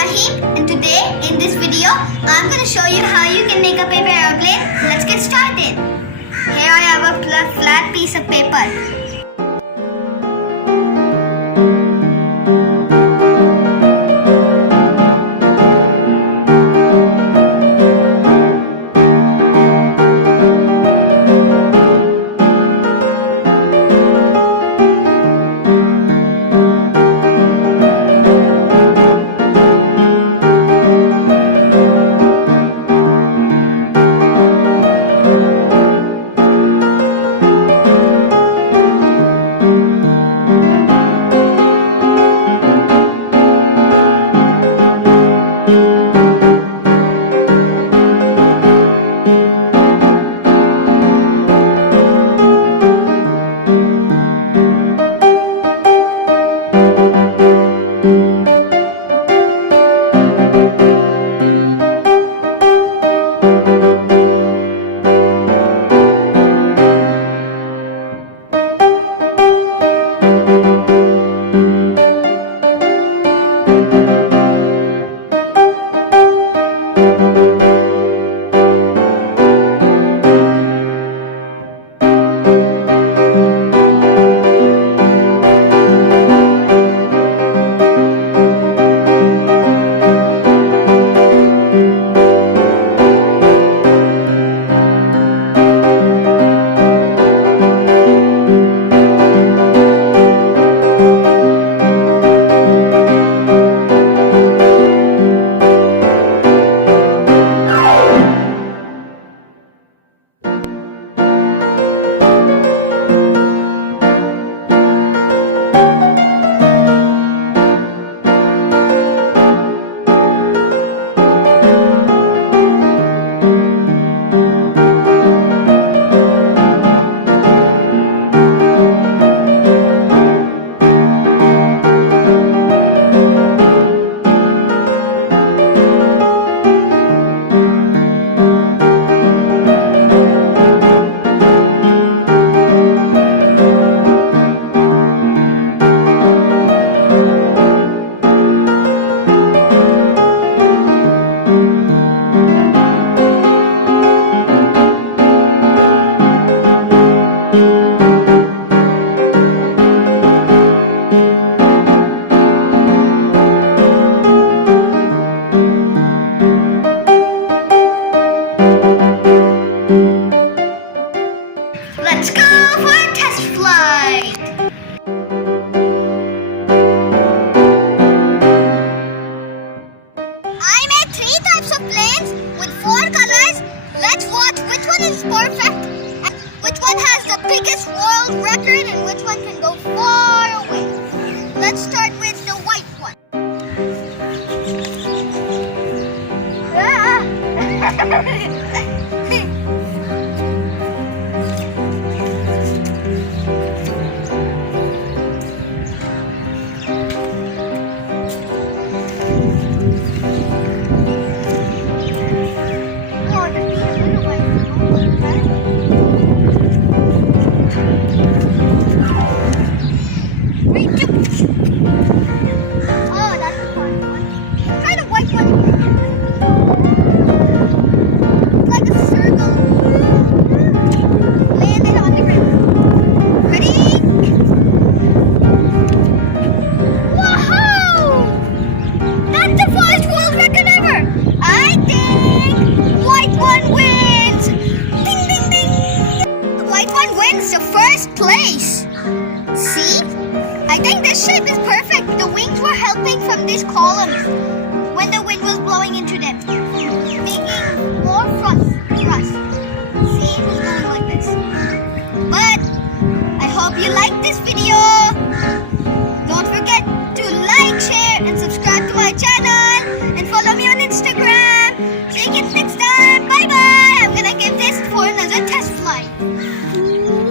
Ibrahim, and today in this video I'm going to show you how you can make a paper airplane. Let's get started. Here I have a flat piece of paper. Let's go for a test flight! I made 3 types of planes with 4 colors. Let's watch which one is perfect and which one has the biggest world record and which one can go far away. Let's start with the white one. Oh, that's a fun one. Try the white one. It's like a circle. Land it on the ground. Ready? Woohoo! That's the first world record ever. I think white one wins. Ding, ding, ding. White one wins the first place. See? I think this shape is perfect. The wings were helping from these columns when the wind was blowing into them, making more thrust. See, it was going like this. But I hope you liked this video. Don't forget to like, share, and subscribe to my channel. And follow me on Instagram. See you next time. Bye-bye. I'm gonna give this for another test flight.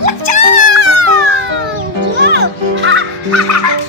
Watch out! Whoa.